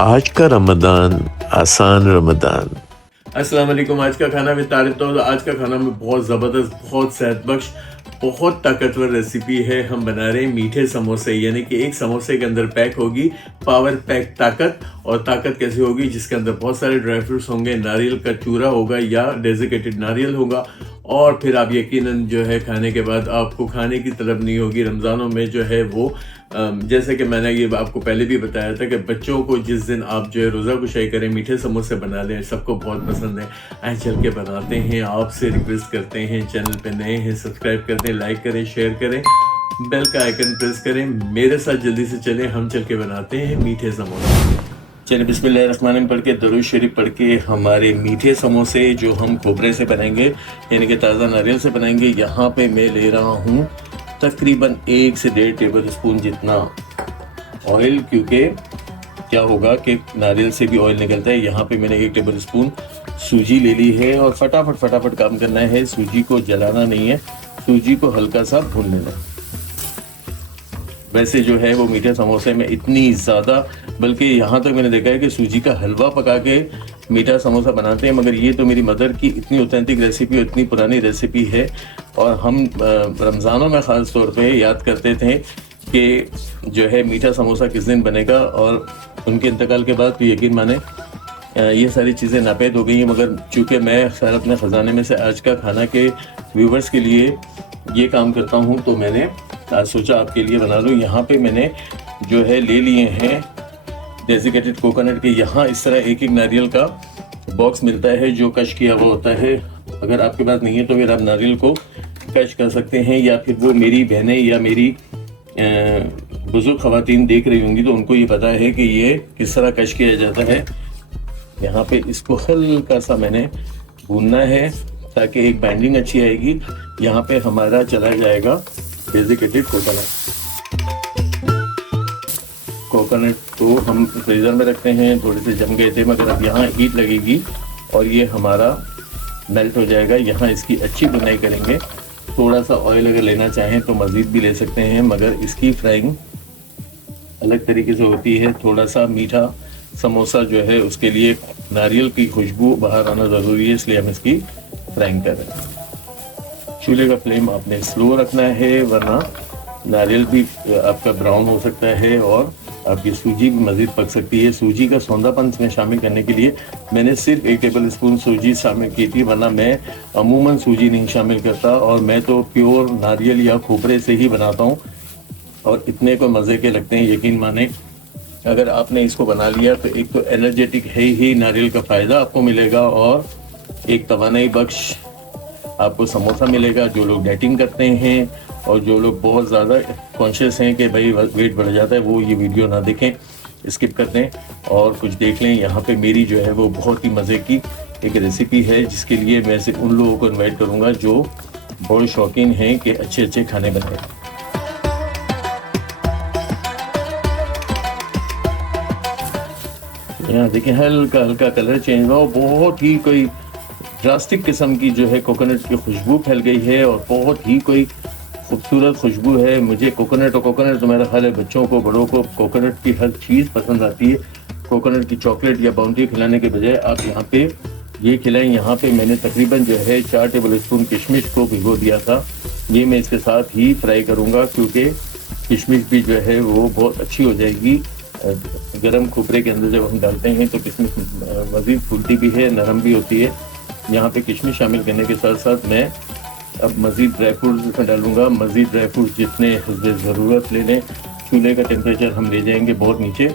आज का रमदान आसान रमदान। अस्सलाम वालेकुम। आज का खाना में तारीफ तो आज का खाना में बहुत ज़बरदस्त, बहुत सेहत बख्श, बहुत ताकतवर रेसिपी है। हम बना रहे हैं मीठे समोसे, यानी कि एक समोसे के अंदर पैक होगी पावर पैक ताकत। और ताकत कैसे होगी? जिसके अंदर बहुत सारे ड्राई फ्रूट्स होंगे, नारियल का चूरा होगा या डेजिकेटेड नारियल होगा, और फिर आप यकीनन जो है खाने के बाद आपको खाने की तलब नहीं होगी। रमज़ानों में जो है वो जैसे कि मैंने ये आपको पहले भी बताया था कि बच्चों को जिस दिन आप जो है रोज़ा कुशाई करें, मीठे समोसे बना लें, सबको बहुत पसंद है। आए चल के बनाते हैं, आपसे रिक्वेस्ट करते हैं, चैनल पे नए हैं सब्सक्राइब कर दें, लाइक करें, शेयर करें, बेल का आइकन प्रेस करें। मेरे साथ जल्दी से चलें, हम चल के बनाते हैं मीठे समोसे। चलिए बिस्मिल्लाहिर्रहमानिर्रहीम पढ़ के दरूद शरीफ पढ़ के हमारे मीठे समोसे जो हम खोपरे से बनाएंगे, यानी कि ताज़ा नारियल से बनाएंगे। यहाँ पे मैं ले रहा हूँ तकरीबन 1 से 1.5 टेबल स्पून जितना ऑयल, क्योंकि क्या होगा कि नारियल से भी ऑयल निकलता है। यहाँ पे मैंने 1 टेबल स्पून सूजी ले ली है और फटाफट काम करना है। सूजी को जलाना नहीं है, सूजी को हल्का सा भून लेना। वैसे जो है वो मीठे समोसे में इतनी ज़्यादा, बल्कि यहाँ तक मैंने देखा है कि सूजी का हलवा पका के मीठा समोसा बनाते हैं, मगर ये तो मेरी मदर की इतनी ऑथेंटिक रेसिपी और इतनी पुरानी रेसिपी है। और हम रमज़ानों में ख़ास तौर पे याद करते थे कि जो है मीठा समोसा किस दिन बनेगा, और उनके इंतकाल के बाद तो यकीन माने ये सारी चीज़ें नापेद हो गई हैं। मगर चूँकि मैं खैर अपने ख़जाने में से आज का खाना के व्यूवर्स के लिए ये काम करता हूँ, तो मैंने आज सोचा आपके लिए बना लूँ। यहाँ पे मैंने जो है ले लिए हैं डेजिकेटेड कोकोनट के। यहाँ इस तरह एक नारियल का बॉक्स मिलता है जो कश किया हुआ होता है। अगर आपके पास नहीं है तो फिर आप नारियल को कश कर सकते हैं, या फिर वो मेरी बहनें या मेरी बुजुर्ग ख़वातीन देख रही होंगी तो उनको ये पता है कि ये किस तरह कश किया जाता है। यहाँ पे इसको हल्का सा मैंने भूनना है ताकि एक बाइंडिंग अच्छी आएगी। यहाँ पे हमारा चला जाएगा डेजिकेटेड कोकोनट तो हम फ्रीज़र में रखते हैं, थोड़े से जम गए थे, मगर अब यहाँ हीट लगेगी और ये हमारा मेल्ट हो जाएगा। यहाँ इसकी अच्छी बुनाई करेंगे। थोड़ा सा ऑयल अगर लेना चाहें तो मज़ीद भी ले सकते हैं, मगर इसकी फ्राइंग अलग तरीके से होती है। थोड़ा सा मीठा समोसा जो है उसके लिए नारियल की खुशबू बाहर आना ज़रूरी है, इसलिए हम इसकी फ्राइंग कर रहे हैं। चूल्हे का फ्लेम आपने स्लो रखना है, वरना नारियल भी आपका ब्राउन हो सकता है और आपकी सूजी भी मज़ीद पक सकती है। सूजी का सौंधापन इसमें शामिल करने के लिए मैंने सिर्फ 1 टेबल स्पून सूजी शामिल की थी, वरना मैं अमूमन सूजी नहीं शामिल करता, और मैं तो प्योर नारियल या खोपरे से ही बनाता हूँ और इतने को मज़े के लगते हैं। यकीन माने अगर आपने इसको बना लिया तो एक तो एनर्जेटिक है ही, नारियल का फ़ायदा आपको मिलेगा, और एक तवानाई बख्श आपको समोसा मिलेगा। जो लोग डाइटिंग करते हैं और जो लोग बहुत ज़्यादा कॉन्शियस हैं कि भाई वेट बढ़ जाता है, वो ये वीडियो ना देखें, स्किप कर दें और कुछ देख लें। यहाँ पे मेरी जो है वो बहुत ही मज़े की एक रेसिपी है, जिसके लिए मैं सिर्फ उन लोगों को इन्वाइट करूँगा जो बहुत शौकीन हैं कि अच्छे खाने बनाएं। यहाँ देखिए हल्का कलर चेंज हुआ, बहुत ही कोई ड्रास्टिक किस्म की जो है कोकोनट की खुशबू फैल गई है और बहुत ही कोई खूबसूरत खुशबू है। मुझे कोकोनट तो मेरा ख्याल है बच्चों को, बड़ों को कोकोनट की हर चीज़ पसंद आती है। कोकोनट की चॉकलेट या बाउंड्री खिलाने के बजाय आप यहाँ पे ये खिलाएं। यहाँ पे मैंने तकरीबन जो है 4 टेबल स्पून किशमिश को भिगो दिया था। ये मैं इसके साथ ही फ्राई करूँगा, क्योंकि किशमिश भी जो है वो बहुत अच्छी हो जाएगी। गरम खोपरे के अंदर जब हम डालते हैं तो किशमिश मज़ीद फूलती भी है, नरम भी होती है। यहाँ पे किशमिश शामिल करने के साथ साथ मैं अब मज़ीद ड्राई फ्रूट्स इसमें डालूँगा। मज़ीद ड्राई फ्रूट्स जितने हस्बे ज़रूरत ले लें। चूल्हे का टेम्परेचर हम ले जाएंगे बहुत नीचे,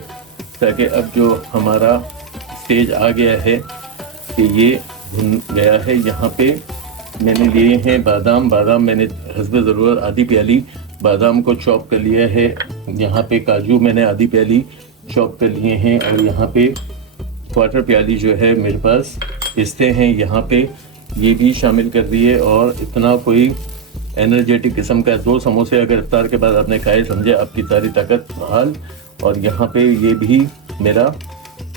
ताकि अब जो हमारा स्टेज आ गया है कि ये भुन गया है। यहाँ पे मैंने लिए हैं बादाम मैंने हस्बे ज़रूरत आधी प्याली बादाम को चॉप कर लिया है। यहाँ पे काजू मैंने आधी प्याली चॉप कर लिए हैं, और यहाँ पे 1/4 प्याली जो है मेरे पास पिस्ते हैं, यहाँ पे ये भी शामिल कर दिए। और इतना कोई एनर्जेटिक किस्म का 2 समोसे अगर इफ्तार के बाद आपने खाए, समझे आपकी सारी ताकत बहाल। और यहाँ पे ये भी मेरा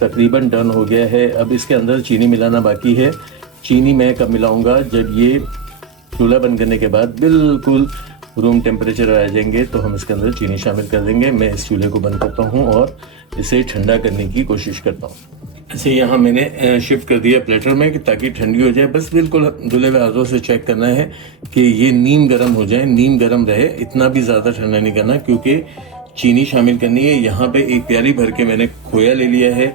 तकरीबन डन हो गया है। अब इसके अंदर चीनी मिलाना बाकी है। चीनी मैं कब मिलाऊंगा? जब ये चूल्हा बंद करने के बाद बिल्कुल रूम टेम्परेचर आ जाएंगे तो हम इसके अंदर चीनी शामिल कर देंगे। मैं इस चूल्हे को बंद करता हूँ और इसे ठंडा करने की कोशिश करता हूँ। इसे यहाँ मैंने शिफ्ट कर दिया प्लेटर में कि ताकि ठंडी हो जाए। बस बिल्कुल धुले हुए हाथों से चेक करना है कि ये नीम गर्म हो जाए, नीम गर्म रहे, इतना भी ज़्यादा ठंडा नहीं करना क्योंकि चीनी शामिल करनी है। यहाँ पे एक प्याली भर के मैंने खोया ले लिया है।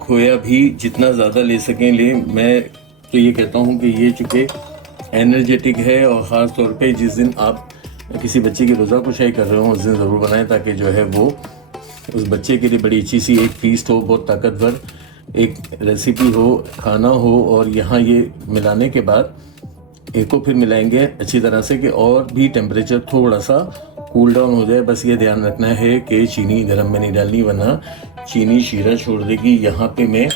खोया भी जितना ज़्यादा ले सकें ले। मैं तो ये कहता हूँ कि ये चूँकि एनर्जेटिक है और ख़ास तौर पे जिस दिन आप किसी बच्चे की रोज़ा कुशाई कर रहे हो उस दिन ज़रूर बनाएं ताकि जो है वो उस बच्चे के लिए बड़ी अच्छी सी एक फीस्ट हो, बहुत ताकतवर एक रेसिपी हो, खाना हो। और यहाँ ये मिलाने के बाद एक को फिर मिलाएंगे अच्छी तरह से कि और भी टेम्परेचर थोड़ा सा कूल डाउन हो जाए। बस ये ध्यान रखना है कि चीनी गर्म में नहीं डालनी वरना चीनी शीरा छोड़ देगी। यहाँ पे मैं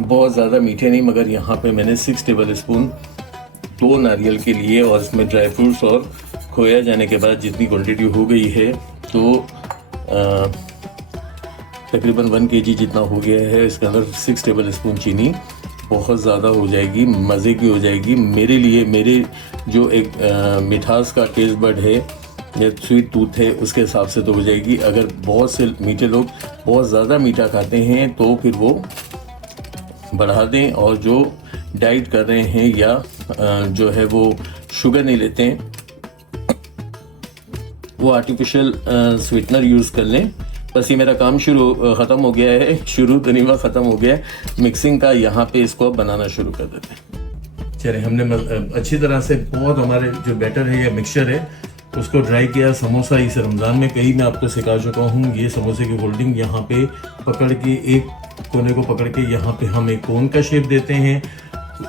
बहुत ज़्यादा मीठे नहीं मगर यहाँ पे मैंने 6 टेबल स्पून 2 नारियल के लिए और इसमें ड्राई फ्रूट्स और खोया जाने के बाद जितनी क्वांटिटी हो गई है तो तकरीबन 1 kg जितना हो गया है। इसके अंदर 6 टेबल स्पून चीनी बहुत ज़्यादा हो जाएगी, मज़े की हो जाएगी। मेरे लिए मेरे जो एक मिठास का टेस्ट बड है या स्वीट टूथ है उसके हिसाब से तो हो जाएगी। अगर बहुत से मीठे लोग बहुत ज़्यादा मीठा खाते हैं तो फिर वो बढ़ा दें। और जो डाइट कर रहे हैं या जो है वो शुगर नहीं लेते हैं वो आर्टिफिशियल स्वीटनर यूज़ कर लें। बस ये मेरा काम ख़त्म हो गया है, शुरू तो नहीं हुआ, ख़त्म हो गया है मिक्सिंग का। यहाँ पे इसको अब बनाना शुरू कर देते हैं। चलिए हमने अच्छी तरह से बहुत हमारे जो बैटर है या मिक्सचर है उसको ड्राई किया। समोसा इस रमज़ान में कई मैं आपको सिखा चुका हूँ। ये समोसे की होल्डिंग यहाँ पे पकड़ के एक कोने को पकड़ के यहाँ पे हम एक कोन का शेप देते हैं।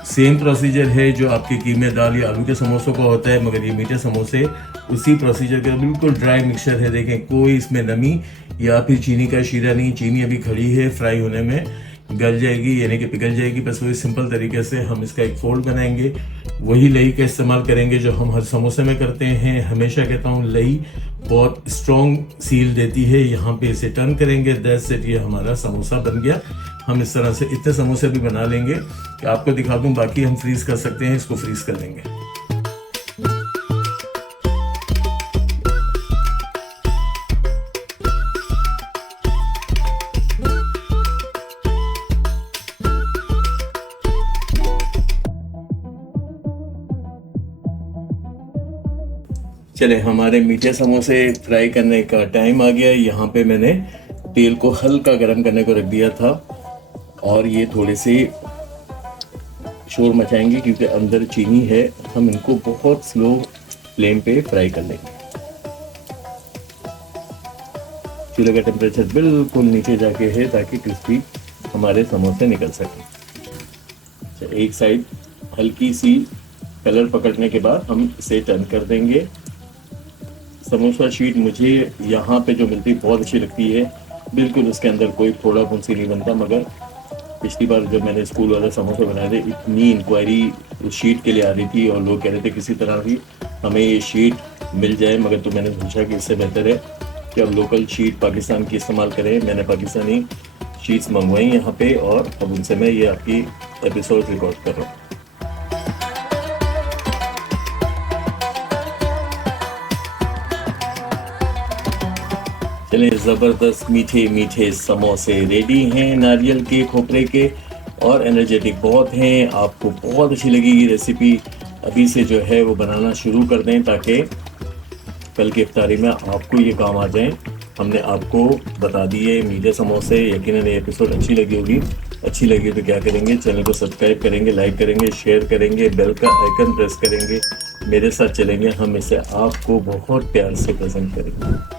सेम प्रोसीजर है जो आपके कीमे दाल या आलू के समोसों का होता है मगर ये मीठे समोसे उसी प्रोसीजर का बिल्कुल ड्राई मिक्सचर है। देखें कोई इसमें नमी या फिर चीनी का शीरा नहीं, चीनी अभी खड़ी है, फ्राई होने में गल जाएगी यानी कि पिघल जाएगी। बस वही सिंपल तरीके से हम इसका एक फोल्ड बनाएंगे। वही लई का इस्तेमाल करेंगे जो हम हर समोसे में करते हैं। हमेशा कहता हूँ लई बहुत स्ट्रॉन्ग सील देती है। यहाँ पे इसे टर्न करेंगे, दैट्स इट, ये हमारा समोसा बन गया। हम इस तरह से इतने समोसे भी बना लेंगे कि आपको दिखा दूँ, बाकी हम फ्रीज कर सकते हैं, इसको फ्रीज कर लेंगे। चले हमारे मीठे समोसे फ्राई करने का टाइम आ गया। यहाँ पे मैंने तेल को हल्का गर्म करने को रख दिया था और ये थोड़े से शोर मचाएंगे क्योंकि अंदर चीनी है। हम इनको बहुत स्लो फ्लेम पे फ्राई कर लेंगे। चूल्हे का टेम्परेचर बिल्कुल नीचे जाके है ताकि क्रिस्पी हमारे समोसे निकल सके। एक साइड हल्की सी कलर पकड़ने के बाद हम इसे टर्न कर देंगे। समोसा शीट मुझे यहाँ पे जो मिलती है बहुत अच्छी लगती है, बिल्कुल उसके अंदर कोई फोड़ा फुंसी नहीं बनता। मगर पिछली बार जब मैंने स्कूल वाले समोसे बनाए थे इतनी इंक्वायरी उस शीट के लिए आ रही थी और लोग कह रहे थे किसी तरह भी हमें ये शीट मिल जाए। मगर तो मैंने सोचा कि इससे बेहतर है कि अब लोकल शीट पाकिस्तान की इस्तेमाल करें। मैंने पाकिस्तानी शीट्स मंगवाई यहाँ पे और अब उनसे मैं ये आपकी एपिसोड रिकॉर्ड कर रहा हूँ। चलिए ज़बरदस्त मीठे मीठे समोसे रेडी हैं नारियल के, खोपरे के और एनर्जेटिक बहुत हैं। आपको बहुत अच्छी लगेगी रेसिपी। अभी से जो है वो बनाना शुरू कर दें ताकि कल की इफ्तारी में आपको ये काम आ जाए। हमने आपको बता दिए मीठे समोसे। यकीनन ये एपिसोड अच्छी लगी होगी। अच्छी लगी तो क्या करेंगे, चैनल को सब्सक्राइब करेंगे, लाइक करेंगे, शेयर करेंगे, बेल का आइकन प्रेस करेंगे, मेरे साथ चलेंगे। हम इसे आपको बहुत प्यार से प्रेजेंट करेंगे।